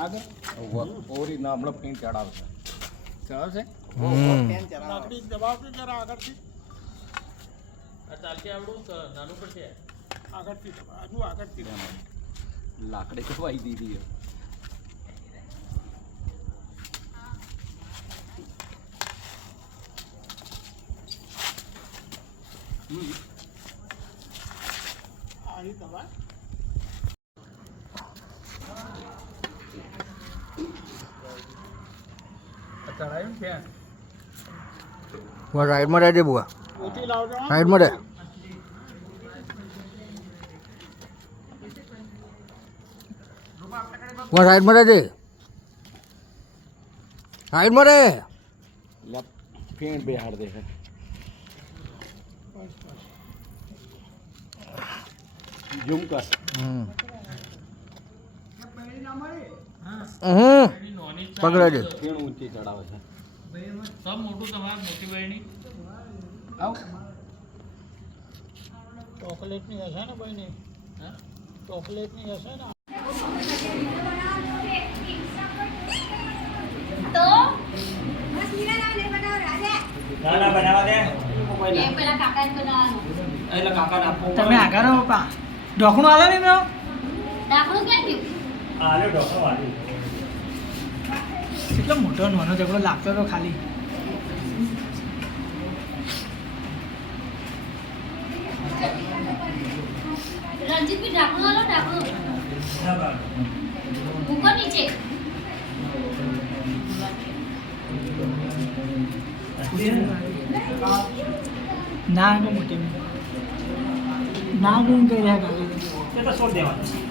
નાગર ઓરી ના હમણાં ફીણ ચડાવશે ચડાવશે લાકડી દબાવશે જરા આગળથી ચાલતી આવડું નાનું પણ છે આગળથી હજુ આગળથી લાકડી કપાઈ દીધી છે આરી દબા ચડાયું ફેન રાઈડમાં રહેજે બુઆ ઓછી લાવજો રાઈડમાં રહે સાઈડમાં રહેજે સાઈડમાં રહે ફીણ બેહાડ દે છે ઝૂમ કર પકડાજે ફીણ ઊંચી ચડાવે છે સબ મોટું તમારે મોટી બહેની આવ ચોકલેટની હશે ને ભાઈ ની ચોકલેટની હશે ને તો ના બનાવા દે એ પેલા કાકાને બનાવવાનું એટલે કાકા આપો તમે આગળ રહો પપ્પા ઢોકણું આલે ને બ્રો દાખલું ક્યાં ગયું આલે ડોક્ટર વાળી કેટલો મોટો નાનો ઝઘડો લાગતો હતો ખાલી રણજીતભાઈ ઢાંકણું આલો ઢાંકણું મૂકો નીચે ના આગળ મોટી ના આગળ કઈ રહ્યા એ તો છોડ દેવાનું